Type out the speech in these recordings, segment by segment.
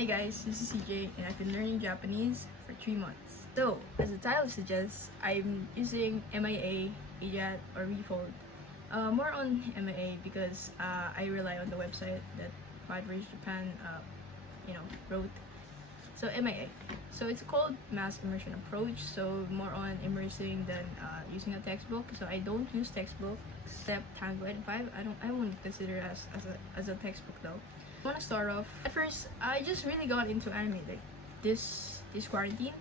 Hey guys, this is CJ and I've been learning Japanese for 3 months. So, as the title suggests, I'm using MIA, AJAT, or Refold. More on MIA because I rely on the website that Madverse Japan wrote. So MIA. So it's called Mass Immersion Approach, so more on immersing than using a textbook. So I don't use textbook except Tango N5. I wouldn't consider it as a textbook though. I want to start off. At first, I just really got into anime like this quarantine,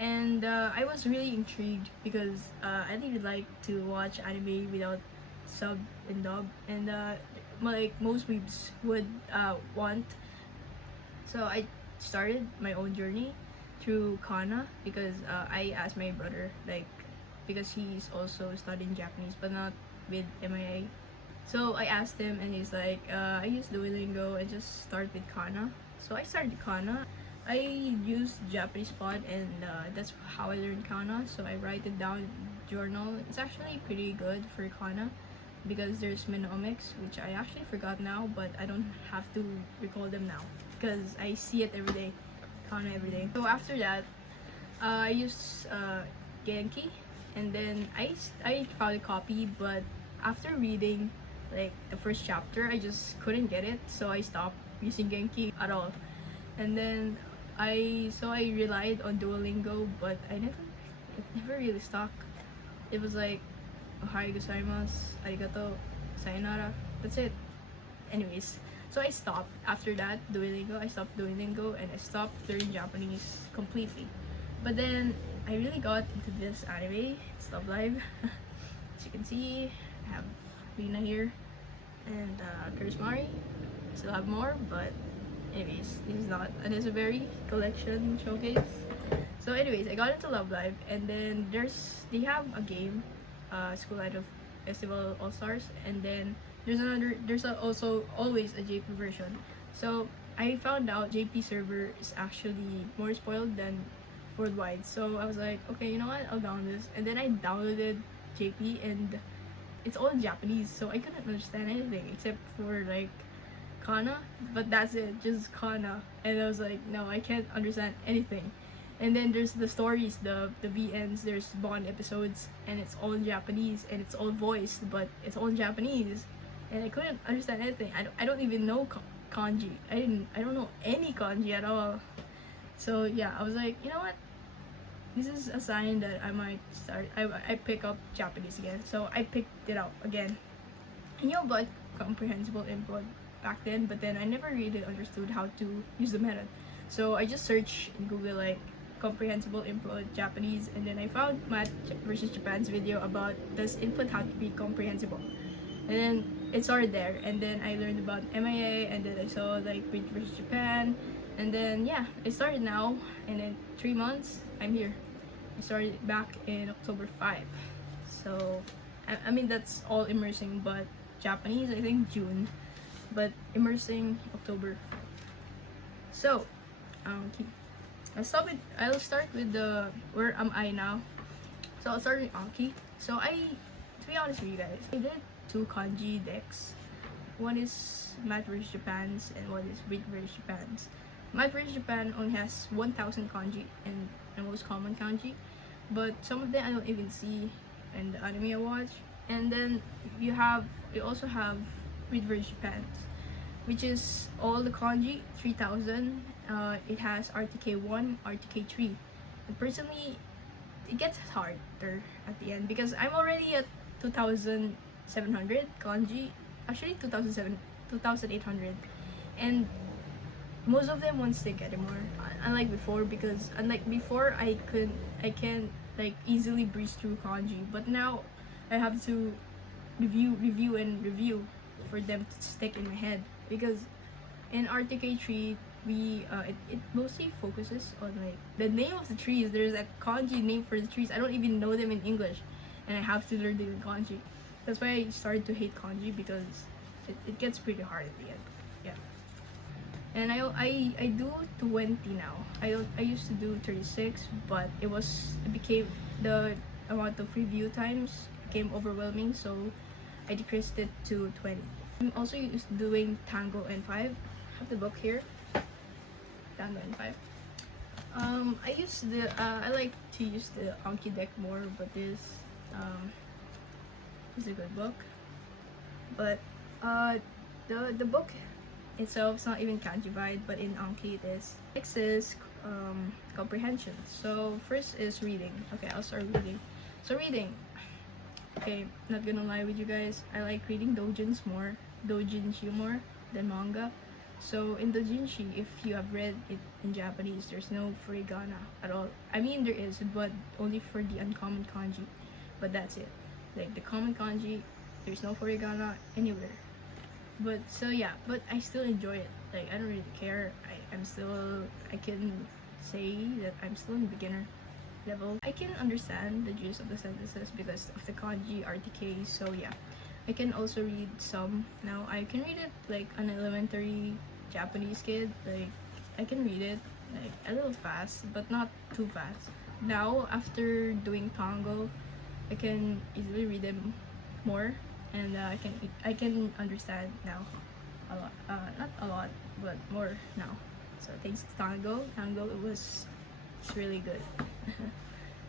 and I was really intrigued because I really like to watch anime without sub and dub, and like most weebs would want. So I started my own journey through Kana because I asked my brother, like, because he's also studying Japanese but not with MIA. So I asked him and he's like, I use Duolingo and just start with Kana. So I started Kana. I used Japanese Pod and that's how I learned Kana. So I write it down in journal. It's actually pretty good for Kana because there's mnemonics, which I actually forgot now, but I don't have to recall them now because I see it every day, Kana every day. So after that, I used Genki, and then I found a copy, but after reading like the first chapter, I just couldn't get it, so I stopped using Genki at all. And then I relied on Duolingo, but it never really stuck. It was like ohayou gozaimasu, arigato, sayonara. That's it. Anyways, so I stopped after that Duolingo. I stopped Duolingo and I stopped learning Japanese completely. But then I really got into this anime. It's Love Live. As you can see, I have Lina here and Kurismari. Still have more, but anyways, this is a very collection showcase. So anyways, I got into Love Live, and then they have a game, School Idol Festival All Stars, and then there's also always a JP version. So I found out JP server is actually more spoiled than worldwide. So I was like, okay, you know what? I'll download this, and then I downloaded JP, and it's all in Japanese, so I couldn't understand anything except for like Kana, but that's it, just Kana. And I was like, no, I can't understand anything. And then there's the stories, the VNs, there's Bond episodes, and it's all in Japanese, and it's all voiced, but it's all in Japanese, and I couldn't understand anything. I don't even know kanji. I don't know any kanji at all. So yeah, I was like, you know what? This is a sign that I might start. I pick up Japanese again. So I picked it up again. I knew about comprehensible input back then, but then I never really understood how to use the method. So I just searched in Google like comprehensible input Japanese, and then I found Math versus Japan's video about does input have to be comprehensible, and then it started there. And then I learned about MIA, and then I saw like Math versus Japan, and then yeah, it started now, and in 3 months I'm here. I started back in October 5. So I mean that's all immersing, but Japanese I think June, but immersing October 5. So I'll start with the where am I now. So I'll start with Anki. So to be honest with you guys, I did 2 kanji decks. One is Math vs Japan's and one is Read vs Japan's. Math vs Japan only has 1,000 kanji and the most common kanji, but some of them I don't even see in the anime I watch. And then you also have Read vs Japan's, which is all the kanji, 3,000. It has RTK1, RTK3. And personally, it gets harder at the end because I'm already at 2,700 kanji. Actually, 2,800. And most of them won't stick anymore. Unlike before, I can like easily breeze through kanji. But now, I have to review for them to stick in my head, because in RTK3 it mostly focuses on like the name of the trees. There's a kanji name for the trees. I don't even know them in English, and I have to learn them in kanji. That's why I started to hate kanji, because it gets pretty hard at the end. Yeah. And I do 20 now. I used to do 36, but it became the amount of review times became overwhelming, so I decreased it to 20. I'm also used doing Tango N5. I have the book here. Tango N5. I like to use the Anki deck more, but this is a good book. But the book itself is not even kanjified, but in Anki it is. Next is comprehension. So first is reading. Okay, I'll start reading. So reading. Okay, not gonna lie with you guys. I like reading doujinshi more than manga. So in doujinshi, if you have read it in Japanese, there's no furigana at all. I mean there is, but only for the uncommon kanji. But that's it. Like the common kanji, there's no furigana anywhere. But so yeah, but I still enjoy it. Like I don't really care. I can say that I'm still in beginner level. I can understand the gist of the sentences because of the kanji RTK. So yeah, I can also read some now. I can read it like an elementary Japanese kid. Like I can read it like a little fast, but not too fast. Now after doing Tango, I can easily read them more, and I can understand now a lot. Not a lot, but more now. So thanks to Tango, it's really good.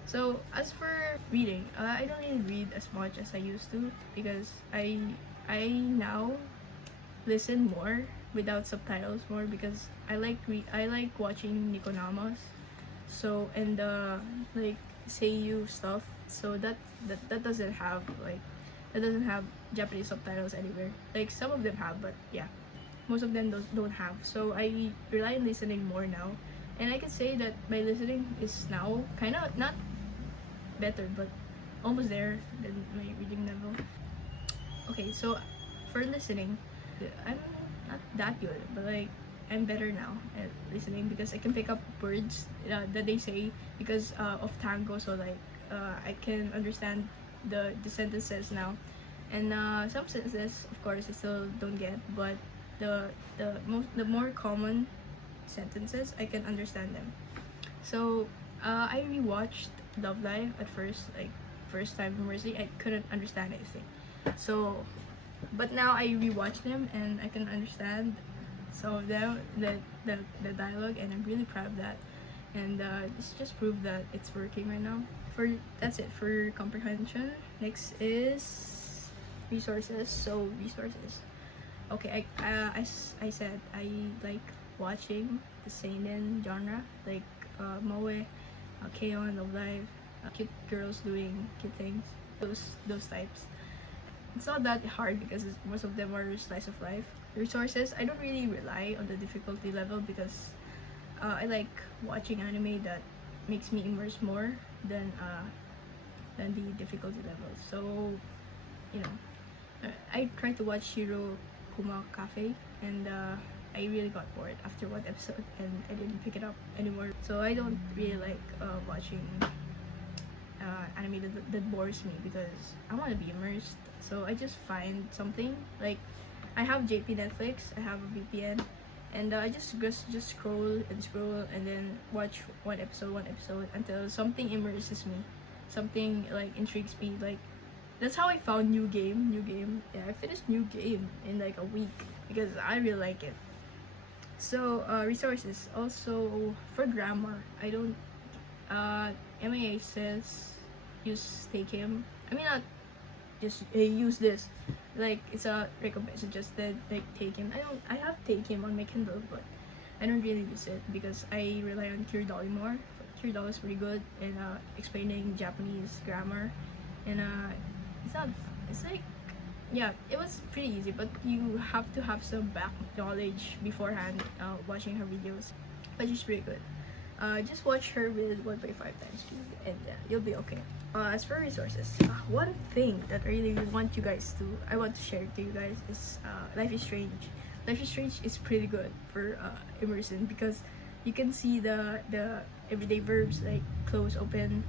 So as for reading, I don't really read as much as I used to because I now listen more without subtitles more because I like watching Nikonamas. So and like Seiyu stuff. So that doesn't have Japanese subtitles anywhere. Like some of them have, but yeah, most of them don't have. So I rely on listening more now, and I can say that my listening is now kind of not better, but almost there than my reading level. Okay, so for listening, I'm not that good, but like I'm better now at listening because I can pick up words that they say because of Tango. So like I can understand the sentences now, and some sentences of course I still don't get, but the more common sentences I can understand them. So I rewatched Love Live at first, like first time immersely. I couldn't understand anything, so but now I rewatch them and I can understand some of them, the dialogue, and I'm really proud of that. And this just proved that it's working right now. That's it for comprehension. Next is resources. So resources. Okay, as I said, I like watching the seinen genre, like moe, K-on, Love Live, cute girls doing cute things. Those types. It's not that hard because most of them are slice of life. Resources, I don't really rely on the difficulty level because I like watching anime that makes me immerse more than the difficulty level. So you know, I tried to watch Shiro Kuma Cafe, and I really got bored after one episode, and I didn't pick it up anymore. So I don't really like watching anime that bores me because I want to be immersed. So I just find something like I have JP Netflix, I have a VPN, and I just scroll and then watch one episode until something immerses me, something like intrigues me. Like that's how I found New Game. Yeah, I finished New Game in like a week because I really like it. So resources also for grammar. I don't. MAA says use take him. I mean not just use this. Like it's a recommend suggested like take him. I have take him on my Kindle, but I don't really use it because I rely on Cure Dolly more. Cure Dolly is pretty good in explaining Japanese grammar, and it's like yeah, it was pretty easy, but you have to have some back knowledge beforehand watching her videos, but she's pretty good. Just watch her with 1.5 times speed and you'll be okay. As for resources, one thing that I really want I want to share to you guys is Life is Strange. Life is Strange is pretty good for immersion because you can see the everyday verbs like close, open,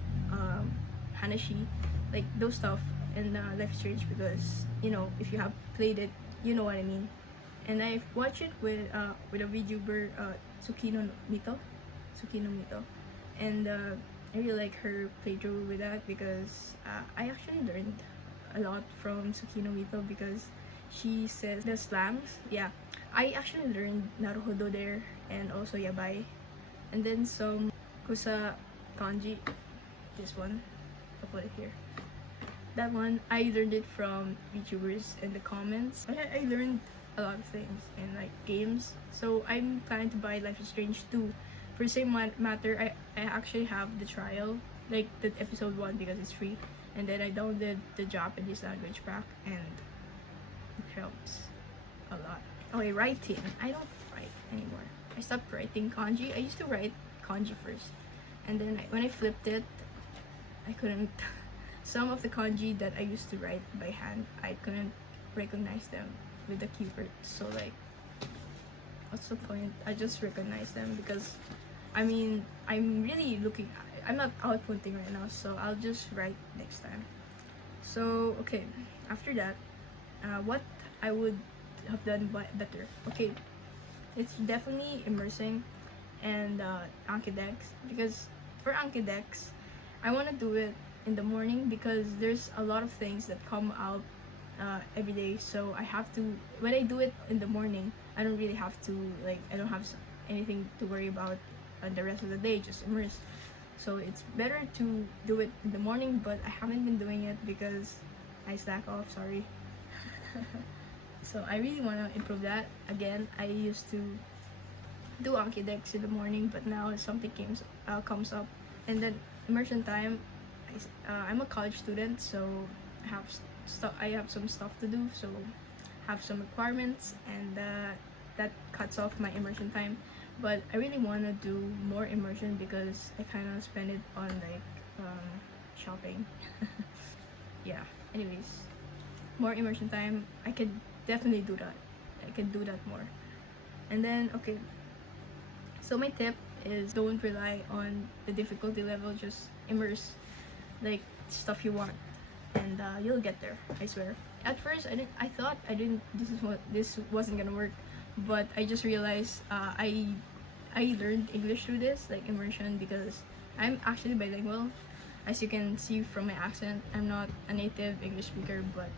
hanashi, like those stuff in Life is Strange because you know if you have played it, you know what I mean. And I've watched it with a VTuber, Tsukino Mito, and I really like her playthrough with that because I actually learned a lot from Tsukino Mito because she says the slangs. Yeah, I actually learned naruhodo there, and also yabai, and then some kusa kanji. This one, I'll put it here. That one I learned it from YouTubers in the comments. I learned a lot of things in like games, so I'm planning to buy Life is Strange 2. For the same matter, I actually have the trial, like the episode 1, because it's free, and then I downloaded the Japanese language pack, and it helps a lot. Okay, writing. I don't write anymore. I stopped writing kanji. I used to write kanji first, and then when I flipped it, I couldn't. Some of the kanji that I used to write by hand, I couldn't recognize them with the keyboard. So like, what's the point? I just recognize them because, I mean, I'm really looking. I'm not outputting right now, so I'll just write next time. So okay, after that, what I would have done better. Okay, it's definitely immersing and Anki decks, because for Anki decks, I want to do it in the morning because there's a lot of things that come out every day, so I have to, when I do it in the morning, I don't really have to, like, I don't have anything to worry about the rest of the day, just immerse. So it's better to do it in the morning, but I haven't been doing it because I slack off, sorry. So I really want to improve that. Again, I used to do Anki decks in the morning, but now something comes up, and then immersion time. I'm a college student, so I have some stuff to do, so have some requirements, and that cuts off my immersion time. But I really want to do more immersion because I kind of spend it on like shopping. Yeah, anyways, more immersion time. I could definitely do that. I could do that more. And then okay, so my tip is don't rely on the difficulty level, just immerse like stuff you want, and you'll get there, I swear. At first I thought this wasn't gonna work, but I just realized I learned English through this, like immersion, because I'm actually bilingual. As you can see from my accent, I'm not a native English speaker, but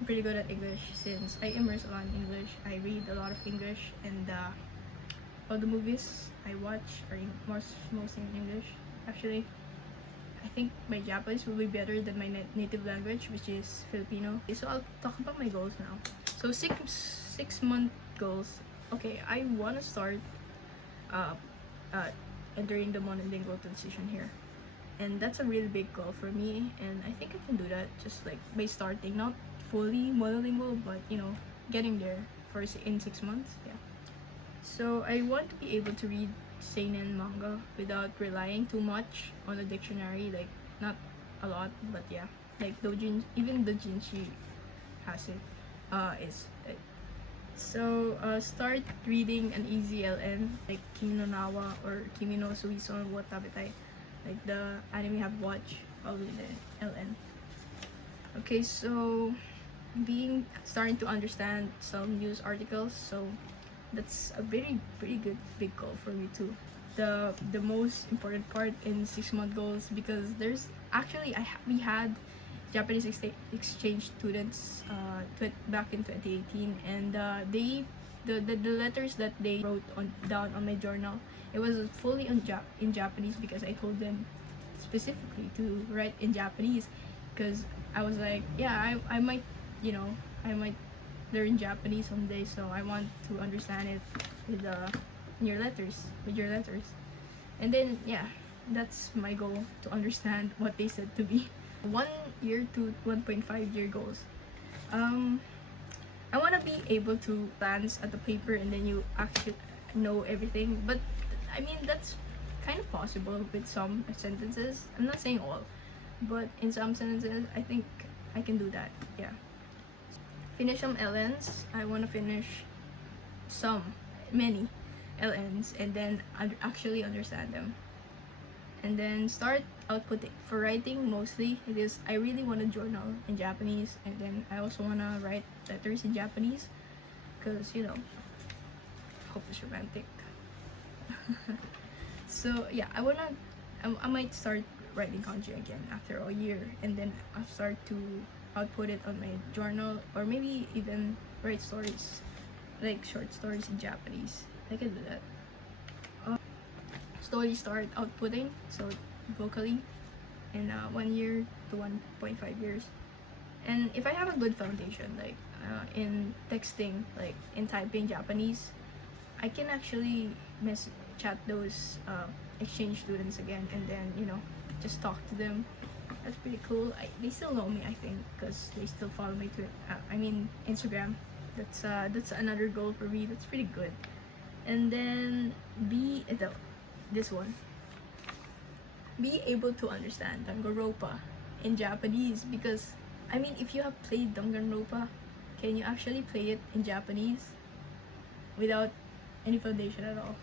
I'm pretty good at English since I immerse a lot in English. I read a lot of English, and all the movies I watch are mostly in English. Actually, I think my Japanese will be better than my native language, which is Filipino. Okay, so I'll talk about my goals now. So 6 month goals. Okay, I want to start entering the monolingual transition here, and that's a really big goal for me, and I think I can do that just like by starting, not fully monolingual, but you know, getting there in 6 months. Yeah. So I want to be able to read seinen manga without relying too much on the dictionary, like not a lot, but yeah, like even doujinshi has it. Start reading an easy LN like Kimi no Nawa or Kimi no Suison wa Tabetai, like the anime I've watched, probably the LN. Okay, so starting to understand some news articles, so that's a pretty good big goal for me too. The most important part in 6 month goals, because there's actually we had Japanese exchange students back in 2018, and the letters that they wrote down on my journal, it was fully in Japanese, because I told them specifically to write in Japanese, because I was like, yeah, I might, you know, I might learn Japanese someday, so I want to understand it with your letters. And then yeah, that's my goal, to understand what they said to me. 1 year to 1.5 year goals. I want to be able to glance at the paper and then you actually know everything, but I mean that's kind of possible with some sentences. I'm not saying all, but in some sentences I think I can do that. Yeah. Finish some LNs. I want to finish many LNs, and then actually understand them, and then start outputting. For writing, mostly it is, I really want to journal in Japanese, and then I also want to write letters in Japanese, because you know, hope is romantic. So yeah, I might start writing kanji again after a year, and then I'll start to output it on my journal, or maybe even write stories, like short stories in Japanese. I can do that. Slowly start outputting, so vocally, in 1 year to 1.5 years. And if I have a good foundation, like in texting, like in typing Japanese, I can actually chat those exchange students again, and then just talk to them. That's pretty cool. They still know me, I think, because they still follow me to Instagram. That's another goal for me. That's pretty good. And then this one, be able to understand Danganronpa in Japanese, because if you have played Danganronpa, can you actually play it in Japanese without any foundation at all?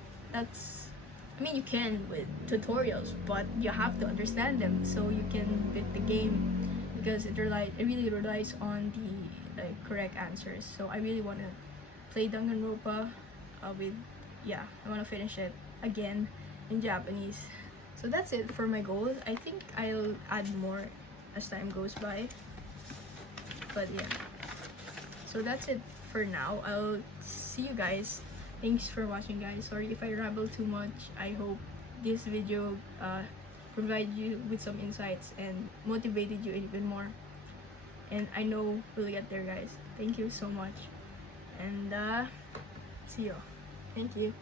You can with tutorials, but you have to understand them so you can beat the game, because it really relies on the correct answers. So I really want to play Danganronpa I want to finish it again in Japanese. So that's it for my goals. I think I'll add more as time goes by, but yeah, so that's it for now. I'll see you guys. Thanks for watching, guys. Sorry if I ramble too much. I hope this video provided you with some insights and motivated you even more, and I know we'll get there, guys. Thank you so much, and see you. Thank you.